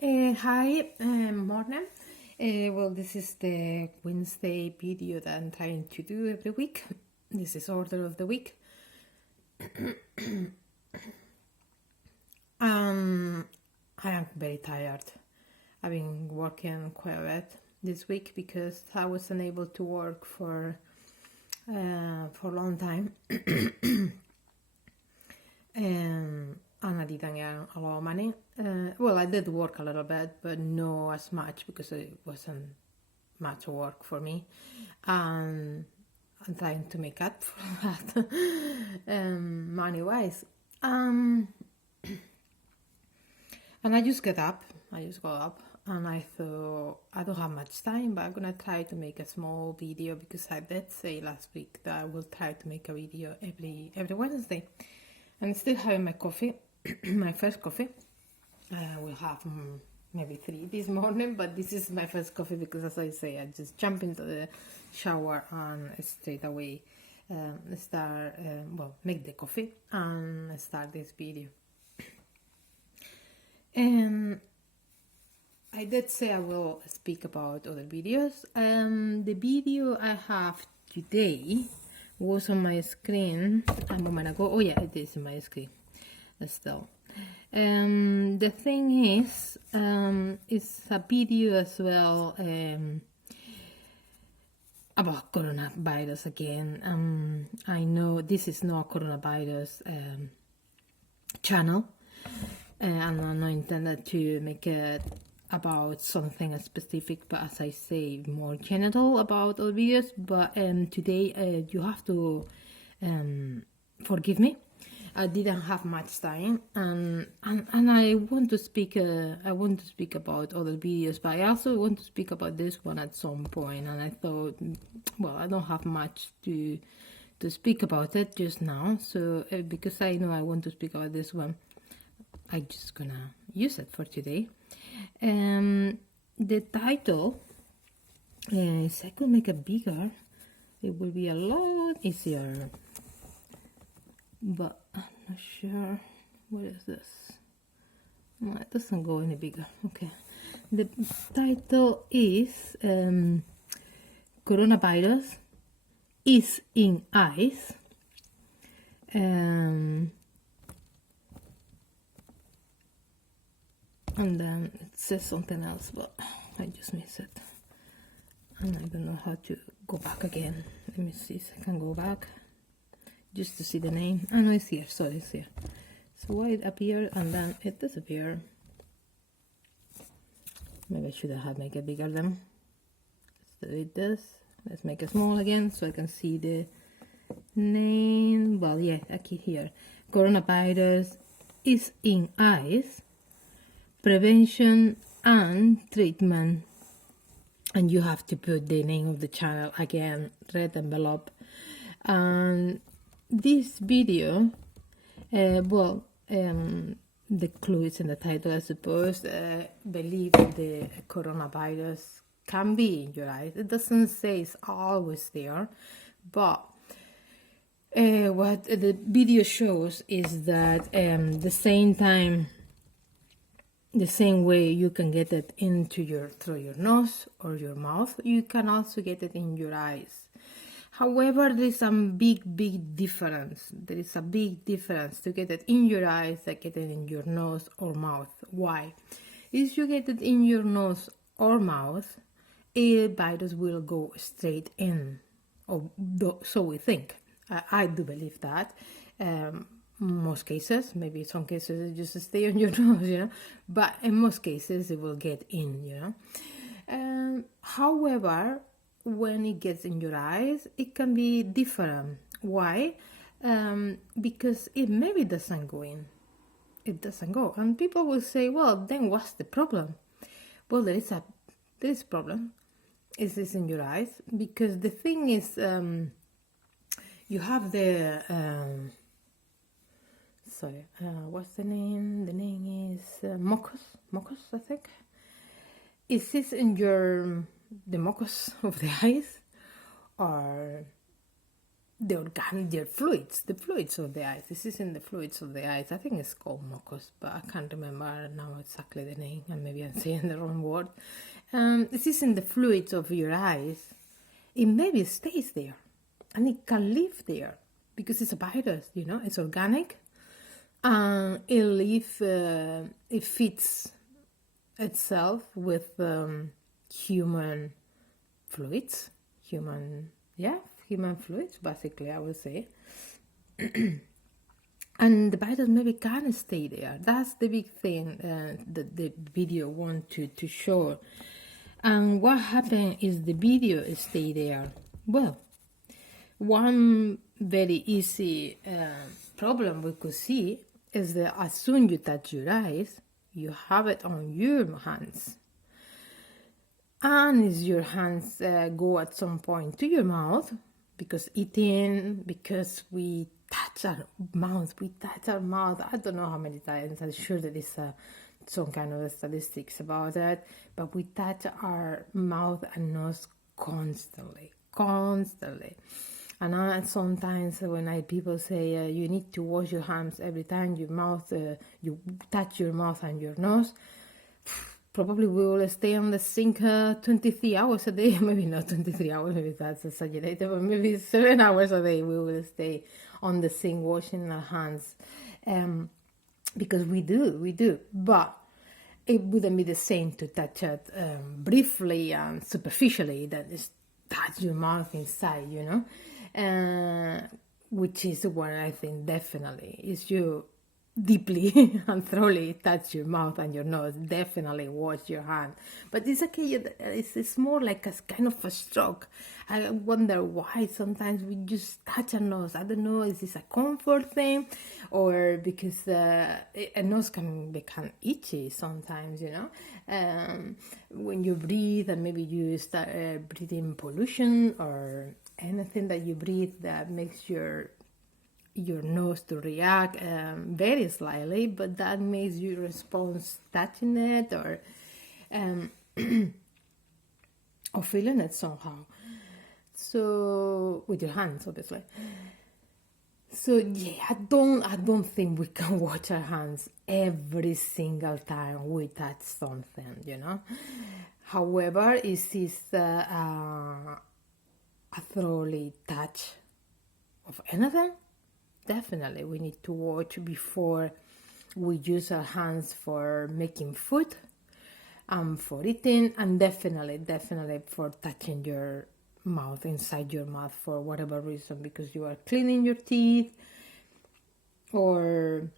Hi, morning. Well, this is the Wednesday video that I'm trying to do every week. This is order of the week. I am very tired. I've been working quite a bit this week because I was unable to work for a long time. And I didn't earn a lot of money. Well, I did work a little bit, but no as much because it wasn't much work for me. I'm trying to make up for that money-wise. And I just got up. And I thought I don't have much time, but I'm gonna try to make a small video because I did say last week that I will try to make a video every Wednesday. I'm still having my coffee, my first coffee. I will have maybe 3 this morning, but this is my first coffee because, as I say, I just jump into the shower and straight away make the coffee and start this video. And I did say I will speak about other videos. The video I have today was on my screen a moment ago. Oh yeah, it is in my screen still. The thing is, it's a video as well about coronavirus again. I know this is not a coronavirus channel, and I'm not intended to make it about something specific, but as I say, more general about all videos. But today you have to forgive me. I didn't have much time, and I want to speak. I want to speak about other videos, but I also want to speak about this one at some point. And I thought, well, I don't have much to speak about it just now. So because I know I want to speak about this one, I'm just gonna use it for today. The title, if I could make it bigger, it would be a lot easier. But I'm not sure. What is this? No, it doesn't go any bigger. Okay. The title is Coronavirus is in Ice. And then it says something else, but I just missed it. And I don't know how to go back again. Let me see if I can go back just to see the name. Oh no, it's here. Sorry, it's here. So why it appeared and then it disappeared. Maybe I should have made it bigger then. Let's delete this. Let's make it small again so I can see the name. Well, yeah, aquí here. Coronavirus is in ice. Prevention and treatment. And you have to put the name of the channel again, red envelope. And this video, the clue is in the title, I suppose. Believe the coronavirus can be in your eyes. It doesn't say it's always there, but what the video shows is that the same way you can get it through your nose or your mouth, you can also get it in your eyes. However, there is a big difference. There is a big difference to get it in your eyes than get it in your nose or mouth. Why? If you get it in your nose or mouth, a virus will go straight in. Or so we think. I do believe that. Most cases, maybe some cases it just stay on your nose, but in most cases it will get in, however, when it gets in your eyes, it can be different. Why? Because it maybe doesn't go in. It doesn't go, and people will say, well, then what's the problem? Well, there is a problem. Is this in your eyes? Because the thing is, you have the what's the name? The name is mucus, I think. Is this in the mucus of the eyes, or the fluids, the fluids of the eyes. This is in the fluids of the eyes. I think it's called mucus, but I can't remember now exactly the name, and maybe I'm saying the wrong word. This is in the fluids of your eyes. It maybe stays there, and it can live there because it's a virus, you know, it's organic. It feeds itself with human fluids, human fluids, basically, I would say. And the virus maybe can stay there. That's the big thing that the video want to show. And what happened is the video stay there. Well, one very easy problem we could see is that as soon you touch your eyes, you have it on your hands. And as your hands go at some point to your mouth, because eating, because we touch our mouth, I don't know how many times, I'm sure that is some kind of statistics about it, but we touch our mouth and nose constantly. And sometimes when people say you need to wash your hands every time you touch your mouth and your nose, probably we will stay on the sink 23 hours a day. Maybe not 23 hours, maybe that's exaggerated, but maybe 7 hours a day we will stay on the sink washing our hands. Because we do. But it wouldn't be the same to touch it briefly and superficially, that is touch your mouth inside, you know. Which is what I think definitely is you deeply and thoroughly touch your mouth and your nose, definitely wash your hand. But it's okay, it's more like a kind of a stroke. I wonder why sometimes we just touch our nose. I don't know, is this a comfort thing, or because a nose can become itchy sometimes, you know, when you breathe, and maybe you start breathing pollution or anything that you breathe that makes your nose to react very slightly, but that makes you respond touching it or or feeling it somehow. So with your hands, obviously. So yeah, I don't think we can wash our hands every single time we touch something, you know. However, is this a thoroughly touch of anything? Definitely, we need to watch before we use our hands for making food, for eating, and definitely for touching your mouth, inside your mouth, for whatever reason, because you are cleaning your teeth or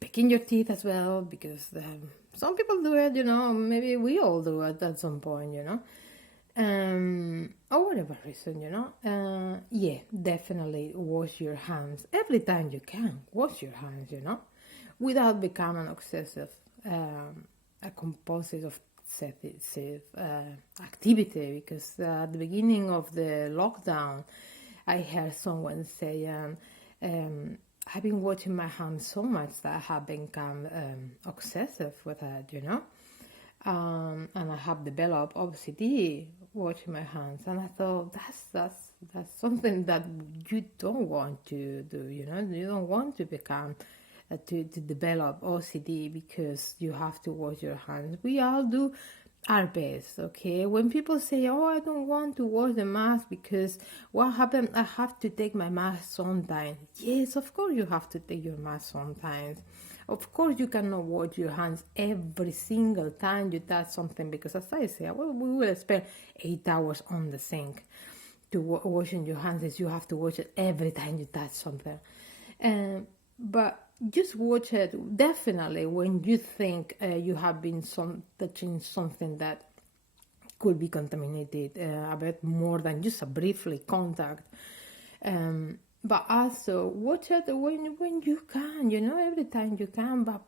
picking your teeth as well, because some people do it, you know, maybe we all do it at some point, you know. Or whatever reason, you know. Yeah, definitely wash your hands every time you can. Wash your hands, you know, without becoming obsessive, a compulsive activity. Because at the beginning of the lockdown, I heard someone say, I've been washing my hands so much that I have become obsessive with it, you know. And I have developed OCD washing my hands, and I thought that's something that you don't want to do, you know. You don't want to become to develop OCD because you have to wash your hands. We all do our best, okay? When people say, oh, I don't want to wash the mask because what happened, I have to take my mask sometimes. Yes, of course you have to take your mask sometimes. Of course, you cannot wash your hands every single time you touch something, because as I say, we will spend 8 hours on the sink to washing your hands, as you have to wash it every time you touch something. But just watch it definitely when you think you have been touching something that could be contaminated a bit more than just a briefly contact. But also watch it when you can, you know, every time you can, but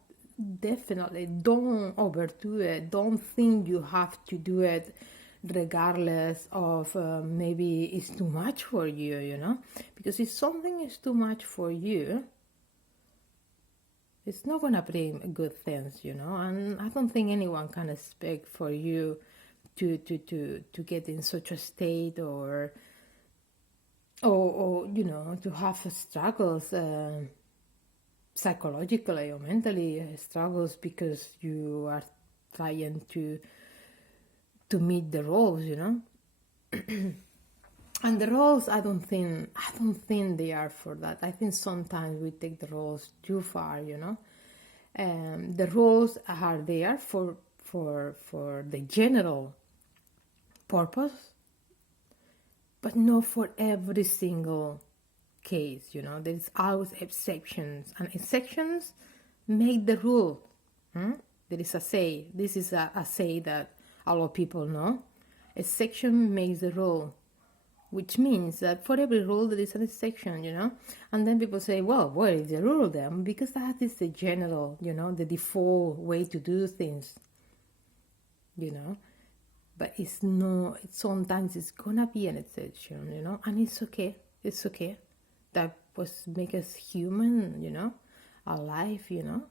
definitely don't overdo it. Don't think you have to do it regardless of maybe it's too much for you, you know, because if something is too much for you, it's not gonna bring good things, you know. And I don't think anyone can expect for you to get in such a state or or to have struggles, psychologically or mentally, struggles because you are trying to meet the roles, and the roles, I don't think they are for that. I think sometimes we take the roles too far, the roles are there for the general purpose, but not for every single case. There's always exceptions, and exceptions make the rule. There is a say. This is a say that a lot of people know. Exception makes the rule, which means that for every rule there is an exception, And then people say, well, where is the rule then? Because that is the general, the default way to do things, But it's not, sometimes it's gonna be an exception, And it's okay. It's okay. That was make us human, alive, to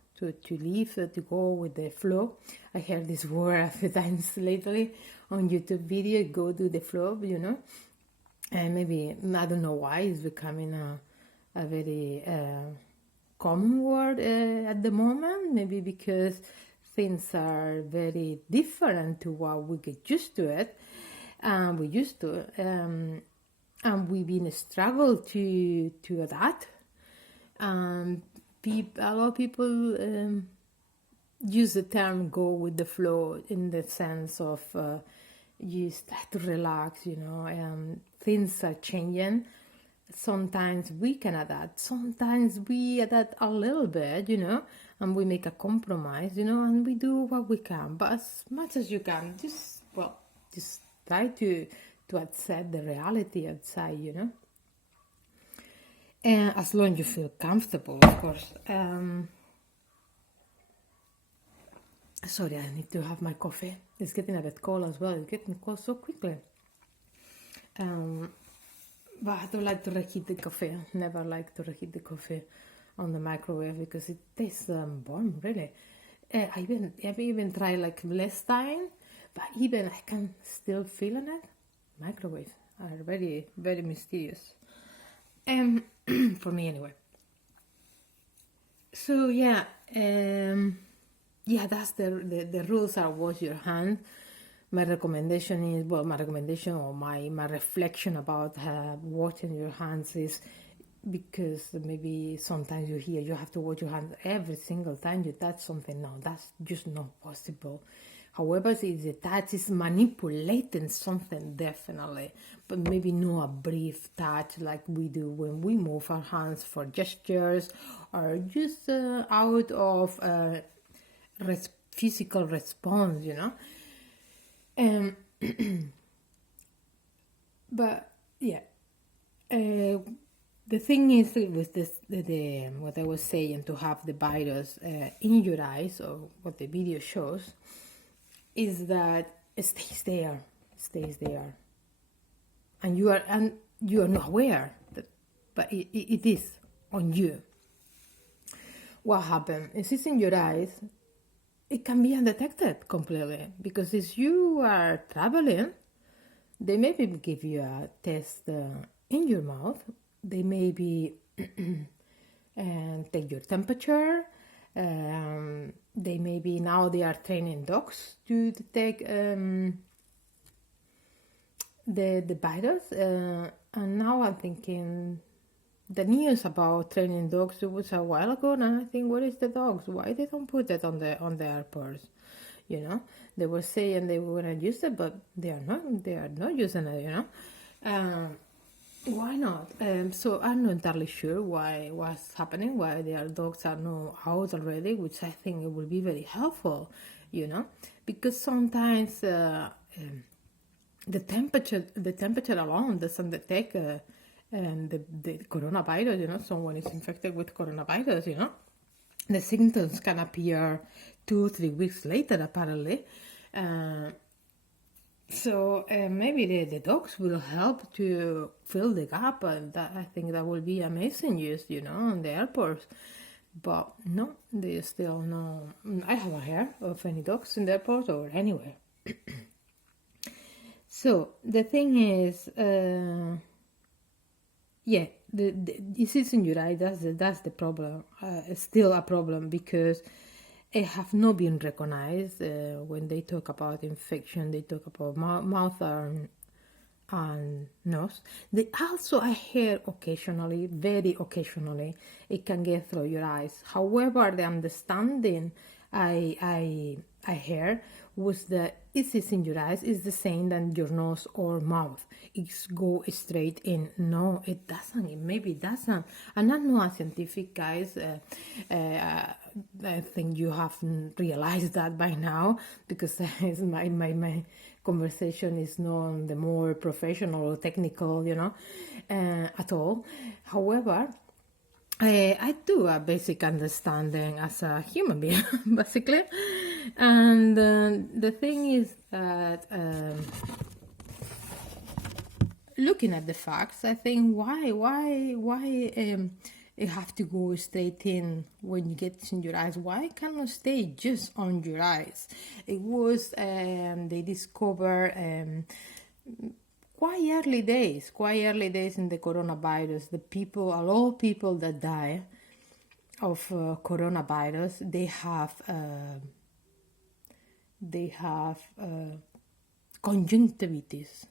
live, to go with the flow. I heard this word a few times lately on YouTube video, go to the flow, And maybe, I don't know why, it's becoming a very common word at the moment. Maybe because things are very different to what we get used to it. We used to. And we've been struggle to adapt. A lot of people use the term "go with the flow" in the sense of you start to relax. Things are changing. Sometimes we can adapt. Sometimes we adapt a little bit, and we make a compromise, and we do what we can. But as much as you can, just try to accept the reality outside, And as long as you feel comfortable, of course. Sorry, I need to have my coffee. It's getting a bit cold as well. It's getting cold so quickly. But I don't like to reheat the coffee. Never like to reheat the coffee on the microwave because it tastes warm, really. I've even tried like less time, but even I can still feel it. Microwaves are very, very mysterious. For me anyway. So yeah, that's the rules are wash your hands. My recommendation is, or my reflection about washing your hands is because maybe sometimes you hear you have to wash your hands every single time you touch something. No, that's just not possible. However, if the touch is manipulating something, definitely, but maybe not a brief touch like we do when we move our hands for gestures or just out of physical response, But yeah, the thing is with this, what I was saying, to have the virus in your eyes, or what the video shows, is that it stays there, and you are not aware that, but it is on you. What happened is it's in your eyes. It can be undetected completely because if you are traveling, they maybe give you a test in your mouth. They maybe take your temperature. They maybe now they are training dogs to detect the virus. And now I'm thinking the news about training dogs, it was a while ago, and I think, where is the dogs? Why they don't put that on the airports? They were saying they were gonna use it, but they are not using it. Why not? So I'm not entirely sure what's happening, why their dogs are not out already, which I think it will be very helpful, because sometimes the temperature alone doesn't detect the coronavirus. Someone is infected with coronavirus. The symptoms can appear 2-3 weeks later, apparently. So maybe the dogs will help to fill the gap, and I think that will be amazing use, on the airports. But no, they still no. I haven't heard of any dogs in the airport or anywhere. So the thing is, yeah, the disease in your eye, that's the problem. It's still a problem because it have not been recognized. When they talk about infection, they talk about mouth and nose. They also, I hear occasionally, very occasionally, it can get through your eyes. However, the understanding I heard was that it is in your eyes is the same than your nose or mouth. It's go straight in. No, it doesn't. It maybe doesn't. And I'm not a scientific, guys. I think you haven't realized that by now because my conversation is not on the more professional or technical, at all. However, I do a basic understanding as a human being, basically. And the thing is that looking at the facts, I think why it have to go straight in when you get in your eyes? Why cannot stay just on your eyes? It was they discovered. Quite early days in the coronavirus, a lot of people that die of coronavirus, they have conjunctivitis.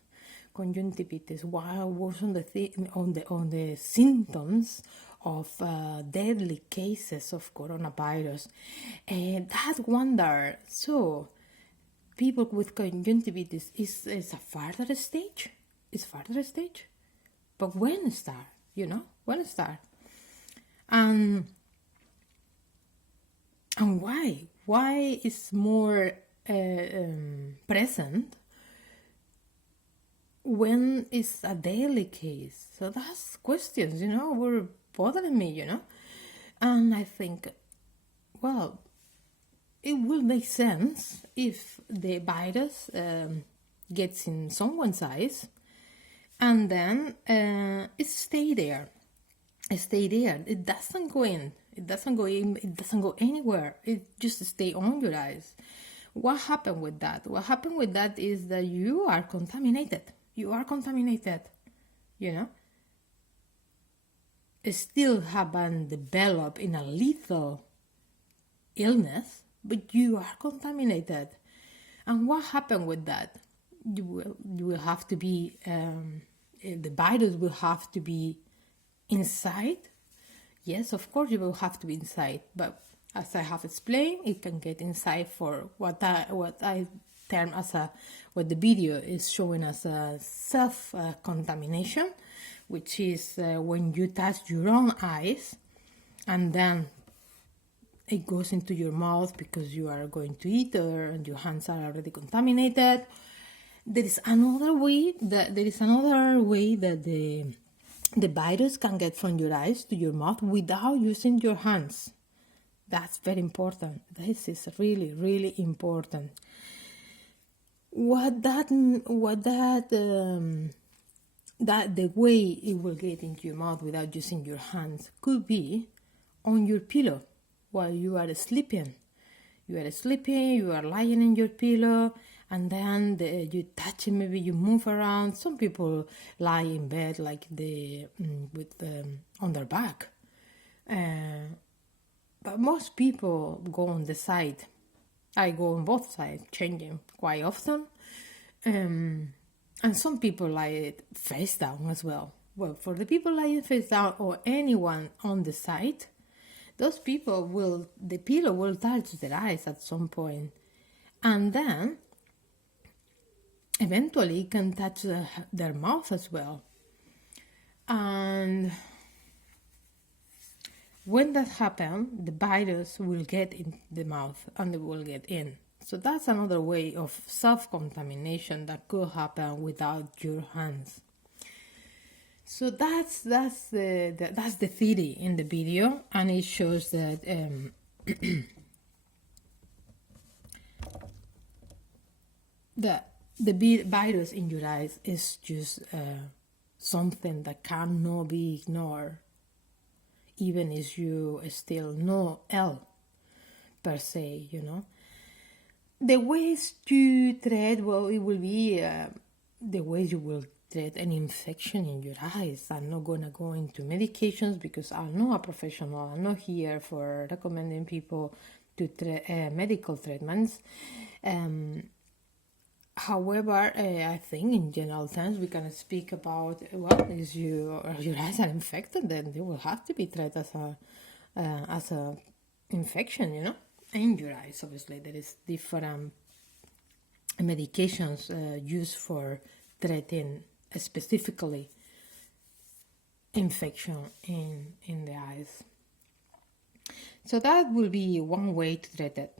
Why was on the symptoms of deadly cases of coronavirus, and that wonder. So people with conjunctivitis is a further stage. It's further stage, but when start? When start? And why? Why is more present when it's a daily case? So that's questions, were bothering me, and I think, well, it will make sense if the virus gets in someone's eyes and then it stay there. It doesn't go in. It doesn't go anywhere. It just stay on your eyes. What happened with that? What happened with that is that you are contaminated. It still haven't developed in a lethal illness, but you are contaminated. And what happened with that? You will have to be the virus will have to be inside. Yes, of course, you will have to be inside, but as I have explained, it can get inside for what I term as what the video is showing as a self contamination, which is when you touch your own eyes and then it goes into your mouth because you are going to eat and your hands are already contaminated. There is another way that the virus can get from your eyes to your mouth without using your hands. That's very important. This is really, really important. That the way it will get into your mouth without using your hands could be on your pillow while you are sleeping. You are lying in your pillow, and then you touch it, maybe you move around. Some people lie in bed like on their back. But most people go on the side. I go on both sides, changing quite often. And some people lie face down as well. Well, for the people lying face down or anyone on the side, those people the pillow will touch their eyes at some point. And then, eventually, it can touch their mouth as well. And when that happens, the virus will get in the mouth and it will get in. So that's another way of self-contamination that could happen without your hands. So that's the theory in the video, and it shows that the virus in your eyes is just something that cannot be ignored, even if you still know L per se, The ways to treat, well, it will be the ways you will treat an infection in your eyes. I'm not gonna go into medications because I'm not a professional. I'm not here for recommending people to medical treatments. However, I think in general terms we can speak about, well, if your eyes are infected, then they will have to be treated as a infection, you know, in your eyes. Obviously, there is different medications used for treating specifically infection in the eyes. So that will be one way to treat it.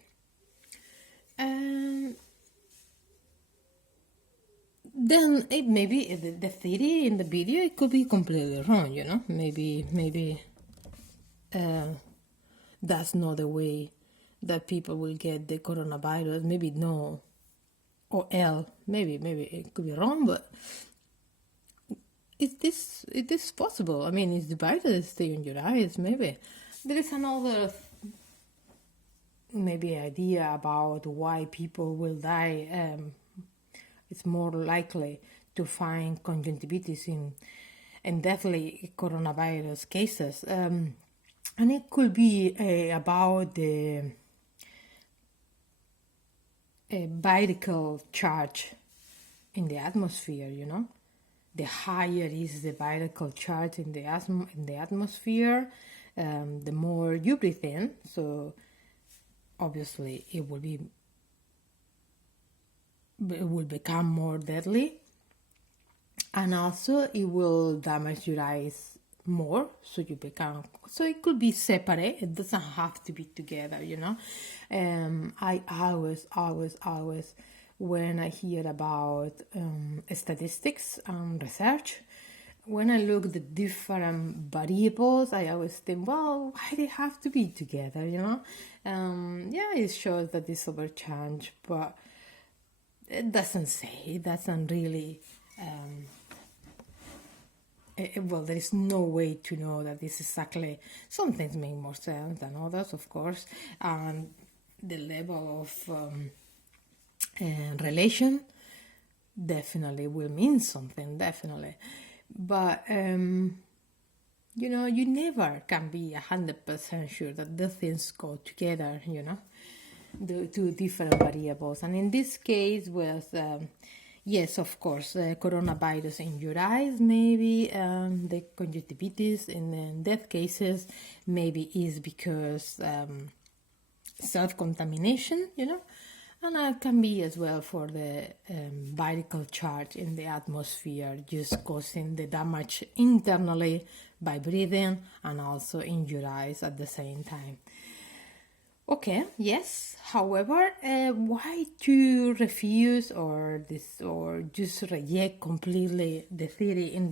Then maybe the theory in the video, it could be completely wrong, you know. Maybe that's not the way that people will get the coronavirus. Maybe no, or maybe it could be wrong, but it is possible. I mean, if the virus stay in your eyes, maybe there is another maybe idea about why people will die. It's more likely to find conjunctivitis in definitely coronavirus cases. And it could be about the viral charge in the atmosphere, you know. The higher is the viral charge in the atmosphere, the more you breathe in. So obviously it will become more deadly, and also it will damage your eyes more, so it could be separate. It doesn't have to be together, you know. I always when I hear about statistics and research, when I look at the different variables, I always think, well, why they have to be together, you know? Yeah, it shows that it's overchange, but it doesn't really, well, there is no way to know that this exactly. Some things make more sense than others, of course, and the level of relation definitely will mean something, definitely. But, you know, you never can be 100% sure that the things go together, you know, the two different variables. And in this case was, yes, of course, coronavirus in your eyes, maybe the conjunctivitis in death cases, maybe is because self-contamination, you know, and it can be as well for the viral charge in the atmosphere, just causing the damage internally by breathing and also in your eyes at the same time. Okay, yes. However, why to refuse or just reject completely the theory in the